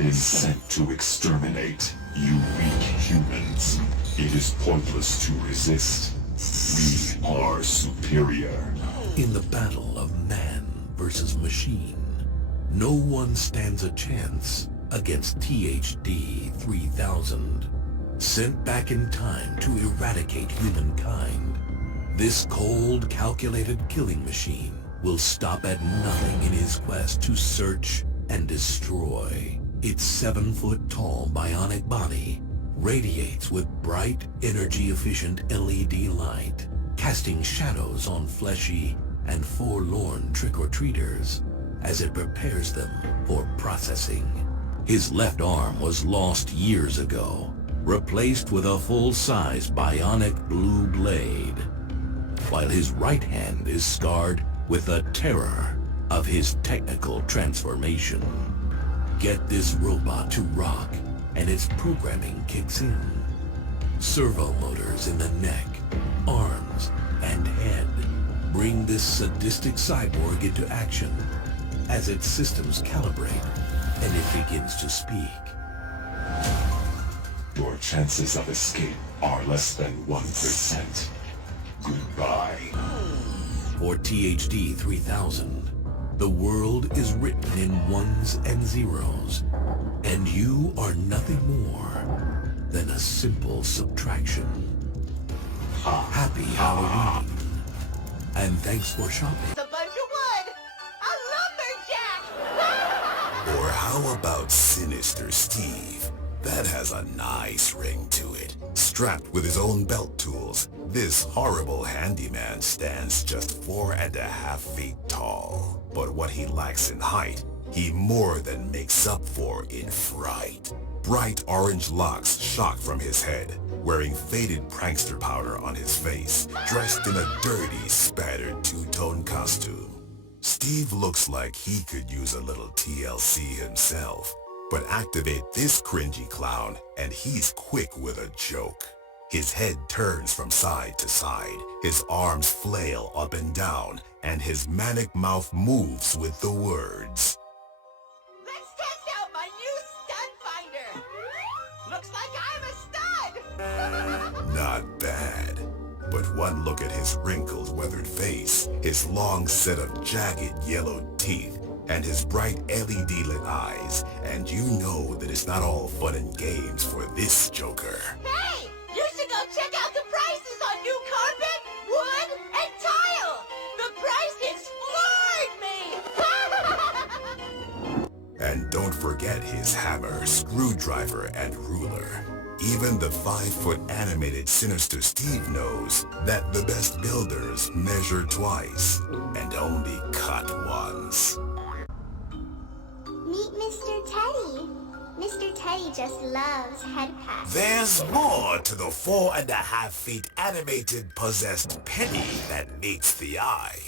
been sent to exterminate you weak humans. It is pointless to resist. We are superior. In the battle of man versus machine, no one stands a chance against THD 3000. Sent back in time to eradicate humankind, this cold, calculated killing machine will stop at nothing in his quest to search and destroy. Its 7-foot-tall bionic body radiates with bright, energy-efficient LED light, casting shadows on fleshy and forlorn trick-or-treaters as it prepares them for processing. His left arm was lost years ago, replaced with a full-size bionic blue blade, while his right hand is scarred with the terror of his technical transformation. Get this robot to rock, and its programming kicks in. Servo motors in the neck, arms, and head bring this sadistic cyborg into action as its systems calibrate and it begins to speak. Your chances of escape are less than 1%. Goodbye. For THD 3000, the world is written in ones and zeros, and you are nothing more than a simple subtraction. Happy Halloween, and thanks for shopping. It's a bunch of wood! A lumberjack! Or how about Sinister Steve? That has a nice ring to it. Strapped with his own belt tools, this horrible handyman stands just 4.5 feet tall. But what he lacks in height, he more than makes up for in fright. Bright orange locks shock from his head, wearing faded prankster powder on his face, dressed in a dirty, spattered two-tone costume. Steve looks like he could use a little TLC himself. But activate this cringy clown, and he's quick with a joke. His head turns from side to side, his arms flail up and down, and his manic mouth moves with the words. Let's test out my new stud finder! Looks like I'm a stud! Not bad. But one look at his wrinkled, weathered face, his long set of jagged, yellowed teeth, and his bright LED-lit eyes, and you know that it's not all fun and games for this Joker. Hey! You should go check out the prices on new carpet, wood, and tile! The prices floored me! And don't forget his hammer, screwdriver, and ruler. Even the 5-foot animated Sinister Steve knows that the best builders measure twice and only cut once. Meet Mr. Teddy. Mr. Teddy just loves head pats. There's more to the 4.5 feet animated possessed Penny that meets the eye.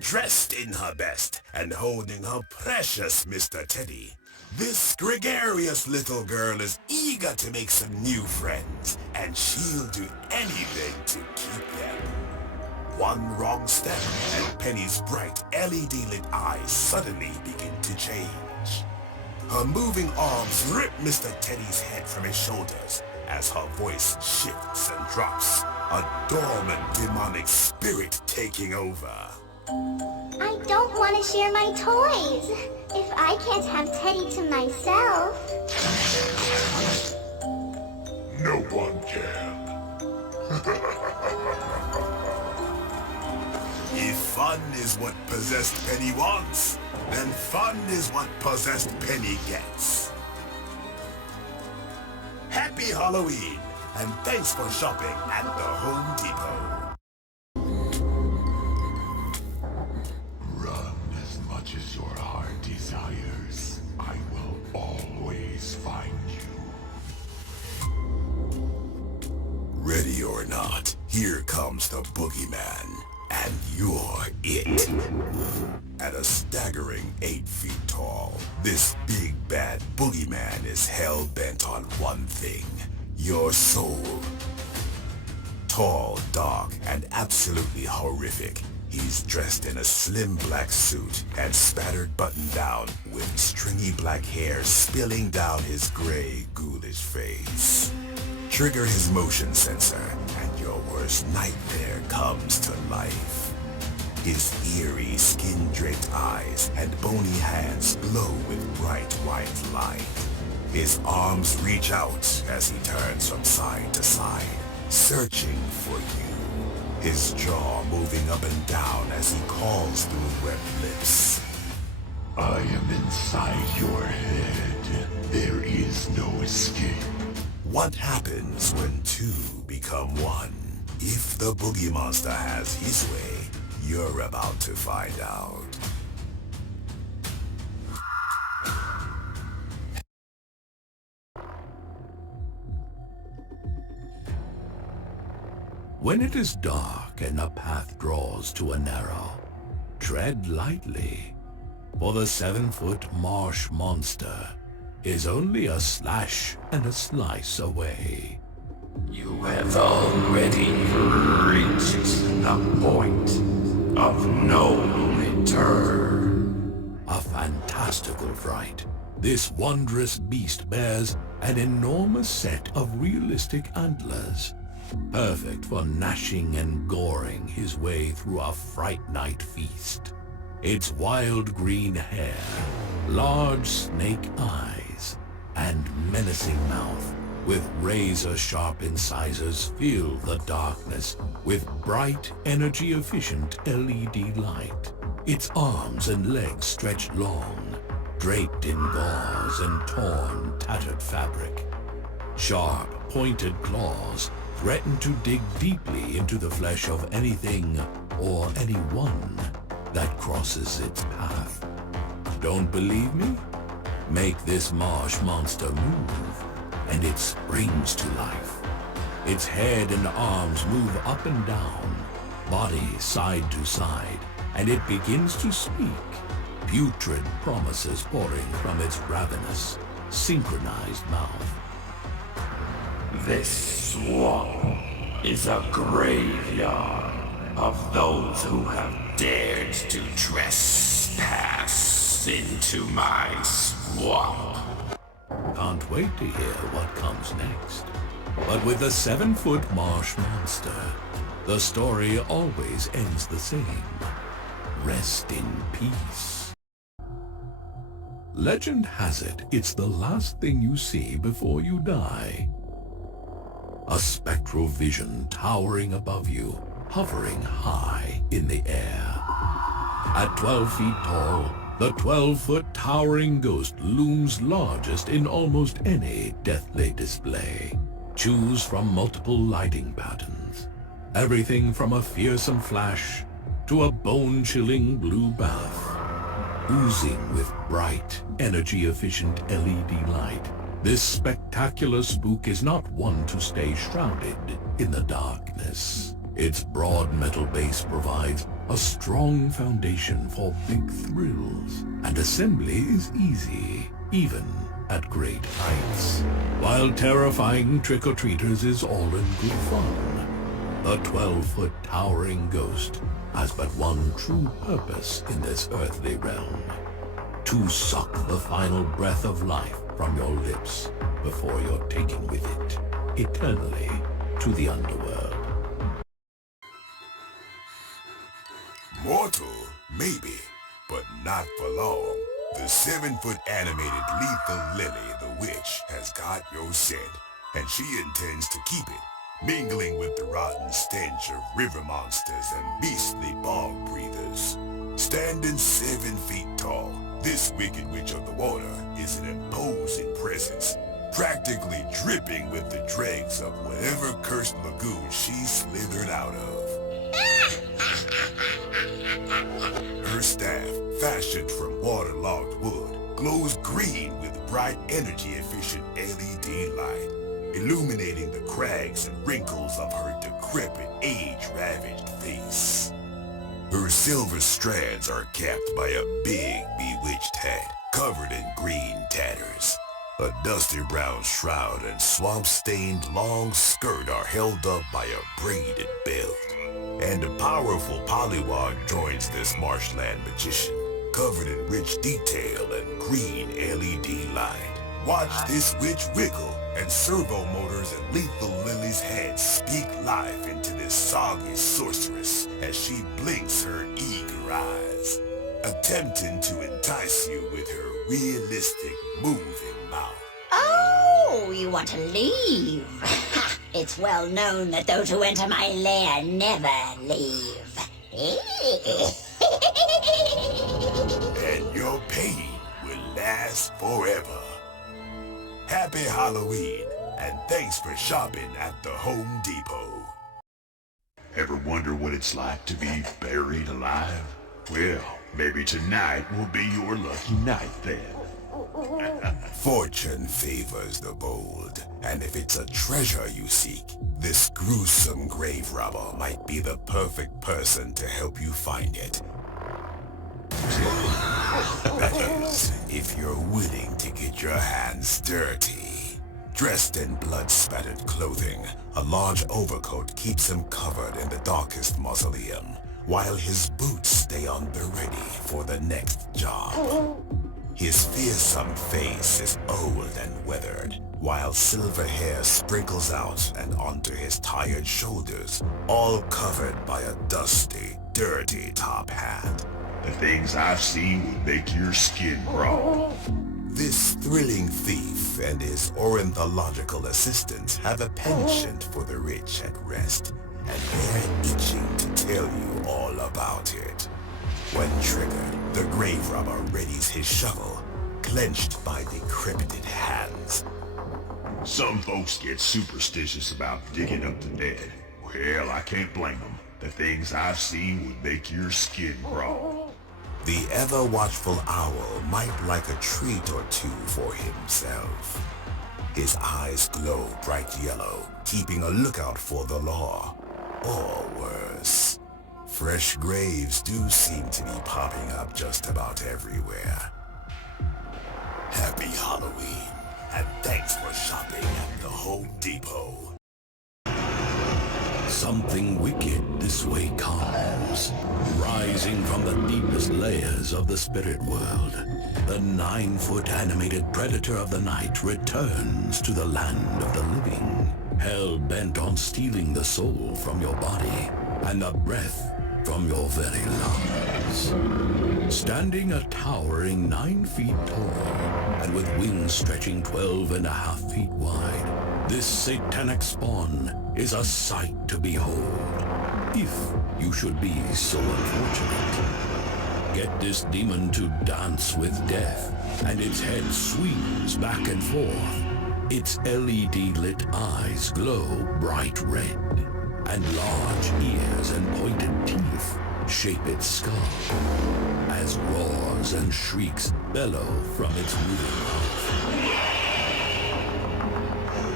Dressed in her best and holding her precious Mr. Teddy, this gregarious little girl is eager to make some new friends, and she'll do anything to keep them. One wrong step, and Penny's bright LED-lit eyes suddenly begin to change. Her moving arms rip Mr. Teddy's head from his shoulders as her voice shifts and drops, a dormant demonic spirit taking over. I don't want to share my toys. If I can't have Teddy to myself. No one can. If fun is what possessed Penny wants, then fun is what possessed Penny gets. Happy Halloween, and thanks for shopping at the Home Depot. Run as much as your heart desires. I will always find you. Ready or not, here comes the boogeyman, and you're it. At a staggering 8 feet tall, this big bad boogeyman is hell-bent on one thing, your soul. Tall, dark, and absolutely horrific, He's dressed in a slim black suit and spattered button down with stringy black hair spilling down his gray, ghoulish face. Trigger his motion sensor and your worst nightmare comes to life. His eerie, skin-draped eyes and bony hands glow with bright white light. His arms reach out as he turns from side to side, searching for you. His jaw moving up and down as he calls through wet lips. I am inside your head. There is no escape. What happens when two become one? If the Boogie Monster has his way, you're about to find out. When it is dark and a path draws to a narrow, tread lightly, for the 7-foot marsh monster is only a slash and a slice away. You have already reached the point of no return. A fantastical fright, this wondrous beast bears an enormous set of realistic antlers, perfect for gnashing and goring his way through a fright night feast. Its wild green hair, large snake eyes, and menacing mouth with razor-sharp incisors fill the darkness with bright, energy-efficient LED light. Its arms and legs stretch long, draped in gauze and torn, tattered fabric. Sharp, pointed claws threaten to dig deeply into the flesh of anything or anyone that crosses its path. Don't believe me? Make this marsh monster move, and it springs to life. Its head and arms move up and down, body side to side, and it begins to speak, putrid promises pouring from its ravenous, synchronized mouth. This swamp is a graveyard of those who have dared to trespass into my swamp. Can't wait to hear what comes next. But with the 7-foot marsh monster, the story always ends the same. Rest in peace. Legend has it, it's the last thing you see before you die. A spectral vision towering above you, hovering high in the air. At 12 feet tall, the 12-foot towering ghost looms largest in almost any deathly display. Choose from multiple lighting patterns. Everything from a fearsome flash to a bone-chilling blue bath. Oozing with bright, energy-efficient LED light, this spectacular spook is not one to stay shrouded in the darkness. Its broad metal base provides a strong foundation for big thrills, and assembly is easy, even at great heights. While terrifying trick-or-treaters is all in good fun, the 12-foot towering ghost has but one true purpose in this earthly realm: to suck the final breath of life from your lips before you're taken with it eternally to the underworld. Mortal, maybe, but not for long. The 7-foot animated lethal Lily the Witch has got your scent, and she intends to keep it, mingling with the rotten stench of river monsters and beastly bog breathers. Standing 7 feet tall, this wicked witch of the water is an imposing presence, practically dripping with the dregs of whatever cursed lagoon she slithered out of. Her staff, fashioned from waterlogged wood, glows green with bright energy-efficient LED light, illuminating the crags and wrinkles of her decrepit, age-ravaged face. Her silver strands are capped by a big, bewitched hat covered in green tatters. A dusty brown shroud and swamp-stained long skirt are held up by a braided belt. And a powerful polywog joins this marshland magician, covered in rich detail and green LED light. Watch this witch wiggle, and servo motors and lethal Lily's head speak life into this soggy sorceress as she blinks her eager eyes, attempting to entice you with her realistic, moving mouth. Oh, you want to leave? Ha! It's well known that those who enter my lair never leave. And your pain will last forever. Happy Halloween, and thanks for shopping at the Home Depot. Ever wonder what it's like to be buried alive? Well, maybe tonight will be your lucky night then. Fortune favors the bold, and if it's a treasure you seek, this gruesome grave robber might be the perfect person to help you find it. That is, if you're willing to get your hands dirty. Dressed in blood-spattered clothing, a large overcoat keeps him covered in the darkest mausoleum, while his boots stay on the ready for the next job. His fearsome face is old and weathered, while silver hair sprinkles out and onto his tired shoulders, all covered by a dusty, dirty top hat. The things I've seen would make your skin crawl. This thrilling thief and his ornithological assistant have a penchant for the rich at rest, and they're itching to tell you all about it. When triggered, the grave robber readies his shovel, clenched by decrepit hands. Some folks get superstitious about digging up the dead. Well, I can't blame them. The things I've seen would make your skin crawl. The ever-watchful owl might like a treat or two for himself. His eyes glow bright yellow, keeping a lookout for the law. Or worse, fresh graves do seem to be popping up just about everywhere. Happy Halloween, and thanks for shopping at the Home Depot. Something wicked this way comes, rising from the deepest layers of the spirit world. The 9-foot animated predator of the night returns to the land of the living, hell-bent on stealing the soul from your body and the breath from your very lungs. Standing a towering 9 feet tall and with wings stretching 12.5 feet wide, this satanic spawn is a sight to behold, if you should be so unfortunate. Get this demon to dance with death, and its head swings back and forth. Its LED-lit eyes glow bright red, and large ears and pointed teeth shape its skull, as roars and shrieks bellow from its moving mouth.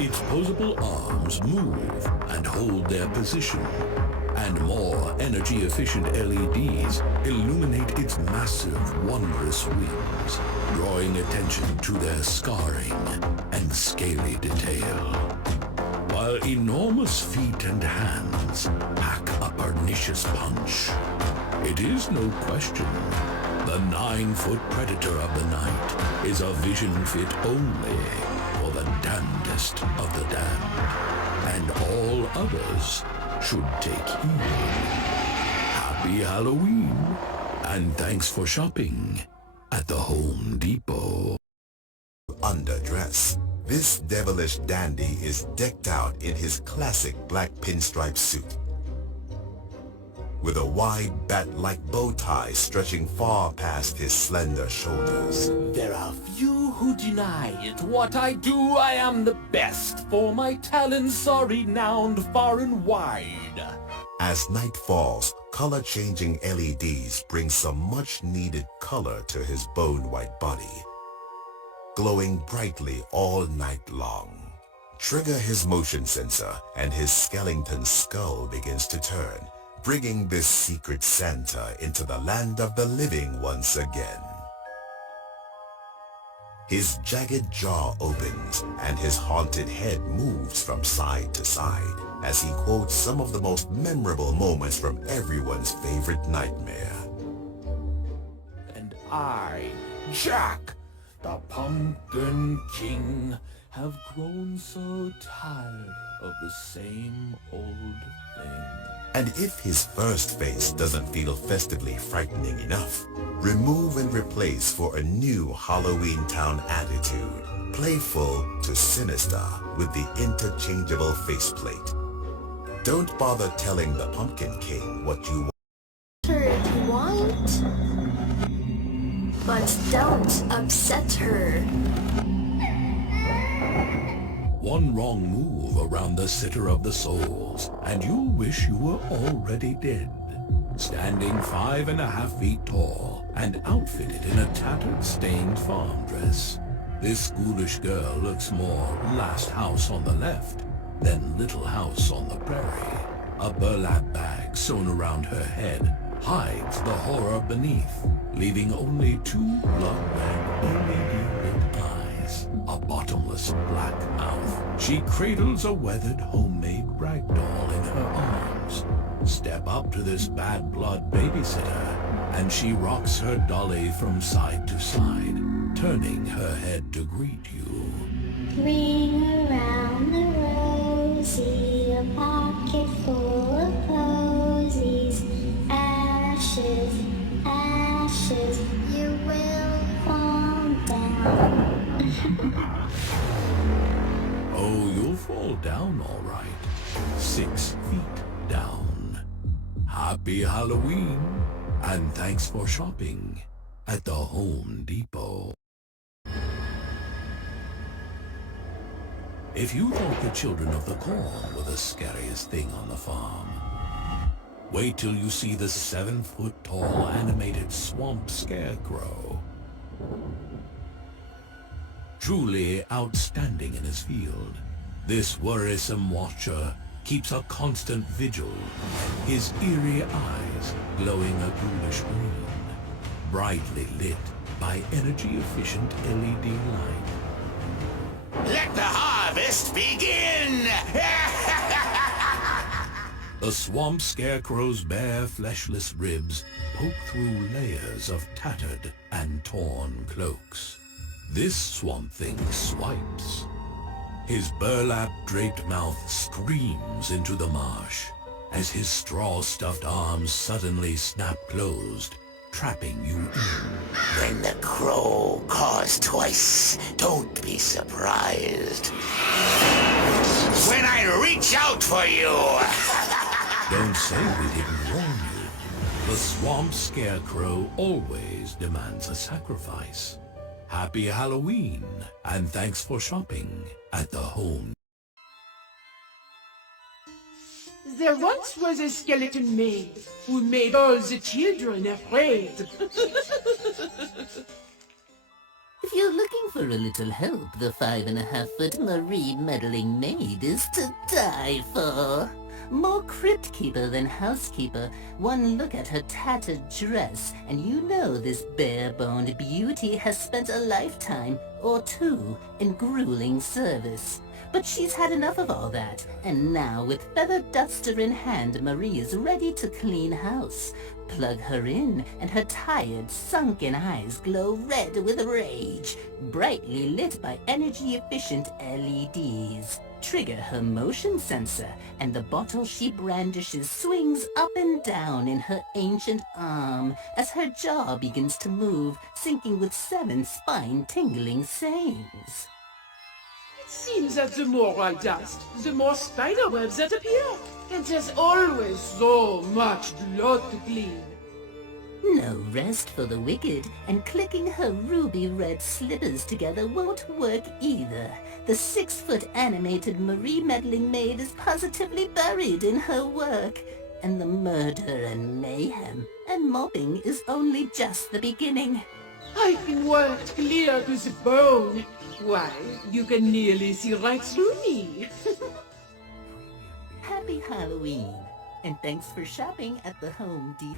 Its posable arms move and hold their position, and more energy-efficient LEDs illuminate its massive, wondrous wings, drawing attention to their scarring and scaly detail. While enormous feet and hands pack a pernicious punch, it is no question the 9-foot predator of the night is a vision fit only for the damnedest of the damned, and all others should take heed. Happy Halloween, and thanks for shopping at the Home Depot. Underdress. This devilish dandy is decked out in his classic black pinstripe suit, with a wide bat-like bow tie stretching far past his slender shoulders. There are few who deny it. What I do, I am the best, for my talents are renowned far and wide. As night falls, color-changing LEDs bring some much-needed color to his bone-white body, glowing brightly all night long. Trigger his motion sensor, and his skeleton skull begins to turn, bringing this secret Santa into the land of the living once again. His jagged jaw opens and his haunted head moves from side to side as he quotes some of the most memorable moments from everyone's favorite nightmare. And I, Jack, the Pumpkin King, have grown so tired of the same old thing. And if his first face doesn't feel festively frightening enough, remove and replace for a new Halloween Town attitude, playful to sinister with the interchangeable faceplate. Don't bother telling the Pumpkin King what you want. Her if you want, but don't upset her. One wrong move around the Sitter of the Souls, and you'll wish you were already dead. Standing 5.5 feet tall and outfitted in a tattered, stained farm dress, this ghoulish girl looks more Last House on the Left than Little House on the Prairie. A burlap bag sewn around her head hides the horror beneath, leaving only two blood-red, LED-lit eyes, a bottomless black mouth. She cradles a weathered homemade rag doll in her arms. Step up to this bad blood babysitter, and she rocks her dolly from side to side, turning her head to greet you. Ring around the rosy, a pocket full of posies. Ashes, ashes, you will fall down. Oh, you'll fall down all right. 6 feet down. Happy Halloween, and thanks for shopping at the Home Depot. If you thought the children of the corn were the scariest thing on the farm, wait till you see the 7-foot-tall animated swamp scarecrow. Truly outstanding in his field, this worrisome watcher keeps a constant vigil, his eerie eyes glowing a ghoulish green, brightly lit by energy-efficient LED light. Let the harvest begin! The swamp scarecrow's bare, fleshless ribs poke through layers of tattered and torn cloaks. This swamp thing swipes. His burlap-draped mouth screams into the marsh as his straw-stuffed arms suddenly snap closed, trapping you in. When the crow caws twice, don't be surprised. When I reach out for you! Don't say we didn't warn you. The swamp scarecrow always demands a sacrifice. Happy Halloween, and thanks for shopping at the Home. There once was a skeleton maid who made all the children afraid. If you're looking for a little help, the 5.5-foot Marie meddling maid is to die for. More crypt keeper than housekeeper, one look at her tattered dress, and you know this bare-boned beauty has spent a lifetime or two in grueling service. But she's had enough of all that, and now with feather duster in hand, Marie is ready to clean house. Plug her in, and her tired, sunken eyes glow red with rage, brightly lit by energy-efficient LEDs. Trigger her motion sensor, and the bottle she brandishes swings up and down in her ancient arm as her jaw begins to move, syncing with 7 spine-tingling sayings. It seems that the more I dust, the more spider webs that appear. And there's always so much blood to clean. No rest for the wicked, and clicking her ruby-red slippers together won't work either. The 6-foot animated Marie meddling maid is positively buried in her work, and the murder and mayhem and mobbing is only just the beginning. I've been worked clear to the bone. Why, you can nearly see right through me. Happy Halloween, and thanks for shopping at the Home Depot.